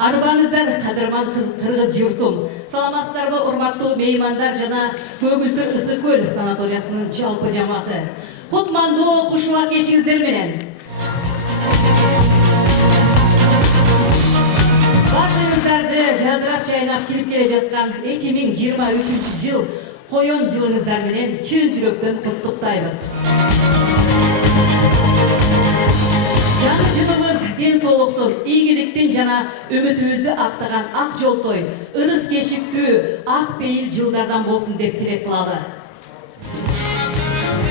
Арбаңыздар қадырман қырғыз жұртым. Саламатсыздарбы, урматтуу меймандар жана Көгүлтү Ысык көл санаториясынын жалпы жамааты. Кутмандуу кушуак кечиңиздер менен. Баарыңыздарды жадырап жайнап кирип келе жаткан 2023 жыл коён жылыңыздар менен чын жүрөктөн куттуктайбыз. Жаңы жылыбыз ден соолуктун, ийгиликтин жана үмүтүбүздү актаган ак жолтой, ырыс кешиктүү, ак пейил жылдардан болсун деп тилек кылалы.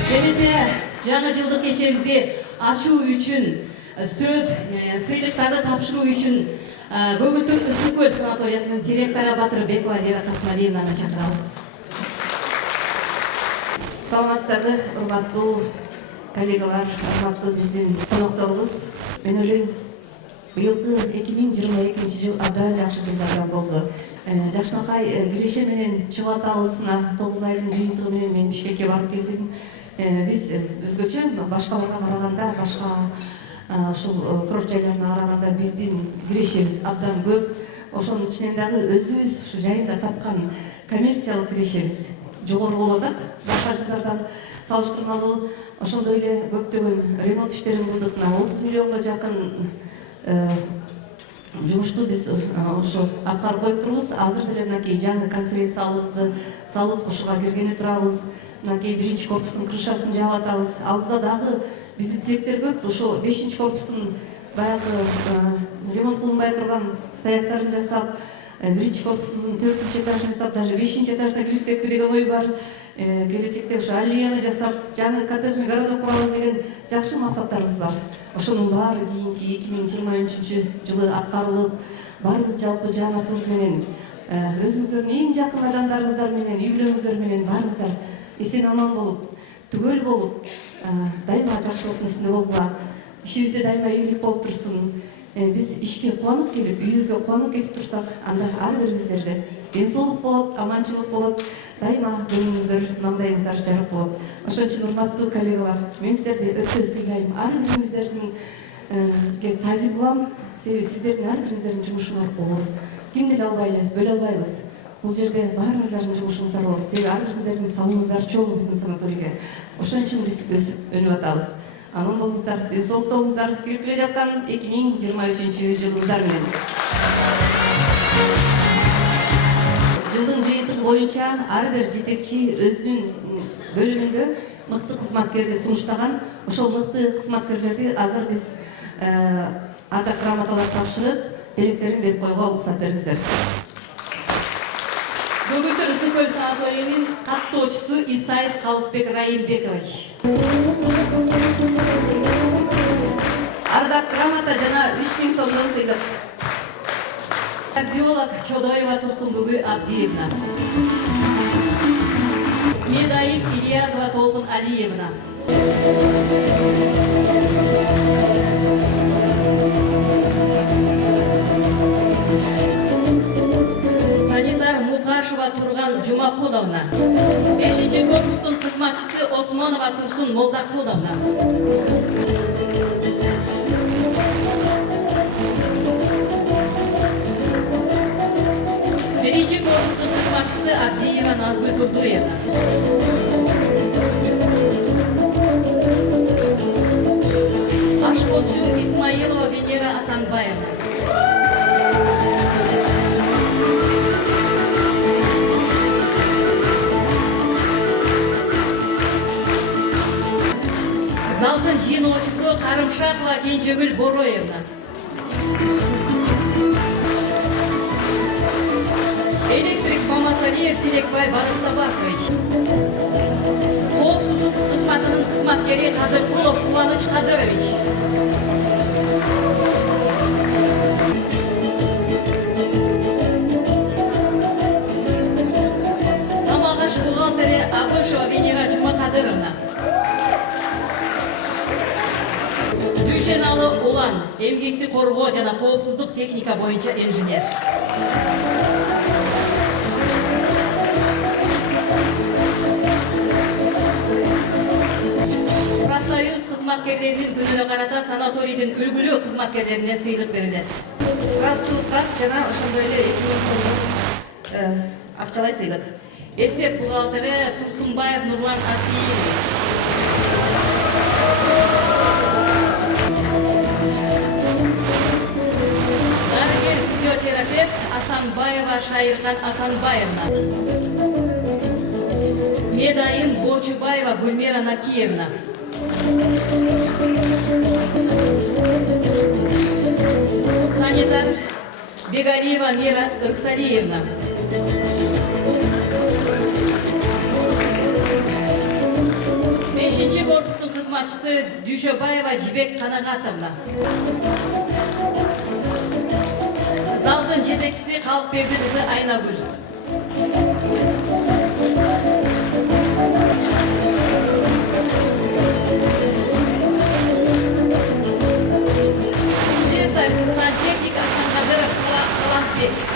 Келесе жаңы жылдык кечебизди ачуу үчүн, сөз сыйлыктарды тапшыруу үчүн Көгүлтү Ысык көл санаториясынын директору Батырбекова Лера Касмалиевнаны чакырабыз. Саламатсыздарбы, урматтуу коллегалар, урматтуу биздин конокторубуз. Мен ойлойм, быйылкы 2022 жыл абдан жакшы жылдардан болду. Жакшынакай киреше менен чыгып атабыз, мына 9 айдын жыйынтыгы менен мен Бишкекке барып келдим. Биз өзгөчө башкаларга караганда, башка ушул курорт жайларына караганда биздин кирешебиз абдан көп. Ошонун ичинен дагы өзүбүз ушу жайында тапкан коммерциялык кирешебиз жогору болот. Башка жылдардан салыштырмалуу ошондой эле көптөгөн ремонт иштерин кылдык. 30 миллионго жакын жумушту биз ошо аткарып коюп турбуз. Азыр деле мынакей жаңы конференция залыбызды салып ушуга киргене турабыз. Мынакей 1-чи корпустун крышасын жаап атабыз. Алдыда дагы биздин тилектер көп. Ошо 5-чи корпустун баягы ремонт кылынбай турган стояктарын жасап, 1-чи корпустун 4-чү этажын жасап, даже 5-чи этажына кирсек деген ой бар. Келечекте ушу аллеяны жасап, жаңы коттеджный городок курабыз деген жакшы максаттарыбыз бар. Ошонун баары кийинки 2023 жылы аткарылып, баарыбыз жалпы жамаатыбыз менен, өзүңүздөрдүн эң жакын адамдарыңыздар менен, үй бүлөңүздөр менен баарыңыздар эсен аман болуп, түгөл болуп, дайыма жакшылыктын үстүндө болгула, ишибизде дайыма ийгилик болуп турсун. Биз ишке кубанып келип, үйүбүзгө кубанып кетип турсак, анда ар бирибиздерде ден соолук болот, аманчылык болот, дайыма көңүлүңүздөр, маңдайыңыздар жарык болот. Ошон үчүн урматтуу коллегалар, мен сиздерди өтө сыйлайм. Ар бириңиздердин тазим кылам, себеби сиздердин ар бириңиздердин жумушуңар оор. Ким деле албайлы, бөлө албайбыз. Бул жерде баарыңыздардын жумушуңуздар оор. Себеби ар бириңиздердин салымыңыздар чоң биздин санаторийге. Ошон үчүн биз өсүп өнүп атабыз. Аман болуңуздар, ден соолукта болуңуздар. Кирип келе жаткан 2023 жылыңыздар менен. Жылдын жыйынтыгы боюнча ар бир жетекчи өзүнүн бөлүмүндө мыкты кызматкерди сунуштаган. Ошол мыкты кызматкерлерди азыр биз атак грамоталар тапшырып, белектерин берип коюуга уруксат бериңиздер. Көгүлтү Ысык көл санаторийинин каттоочусу Исаев Калысбек Райымбекович. Ардак грамота жана 3000 сомдон сыйлык. Кардиолог Чодоева Турсунбүгү Абдиевна. Медаим Ильязова Толкун Алиевна. Санитар Мукашева Турган Жумакуловна. 5-чи корпустун кызматчысы Осмонова Турсун Молдакуловна. Birinci korpusun kızmakçısı Abdiyeva Nazmi Turduevna. Aşkozcu İsmailova Venera Asanbayevna. Zaldın jinoçusu Karımşakova Gençegül Boroyevna. Elektrik Mamasaliyev Tilekbay Barıktabasovich. Koopsuzluk kızmatının kızmatkeri Kadırkulov Kuvanıç Kadırovich. Tamağaş buğalteri Abышева Venera Cumakadırovna. Düşenalı olan emgekti korgоо jana koopsuzluk teknika boyunca inженер. Профсоюз кызматкерлеринин күнүнө карата санаторийдин үлгүлүү кызматкерлерине сыйлык берилет. Ыраазычылыкка жана ошондой эле 2000 сомдук акчалай сыйлык. Эсеп бухгалтери Турсунбаев Нурлан Асиевич. Дарыгер физиотерапевт Асанбаева Шайырхан Асанбаевна. Медайым Бочубаева Гульмира Накиевна. Санитар Бегариева Мира Ырсалиевна. Бешинчи корпустун кызматчысы Дүйшөбаева Жибек Канагатовна. Залдын жетекчиси Калыкберди кызы Айнагүл. Сантехник Асанкадыров Каланбек.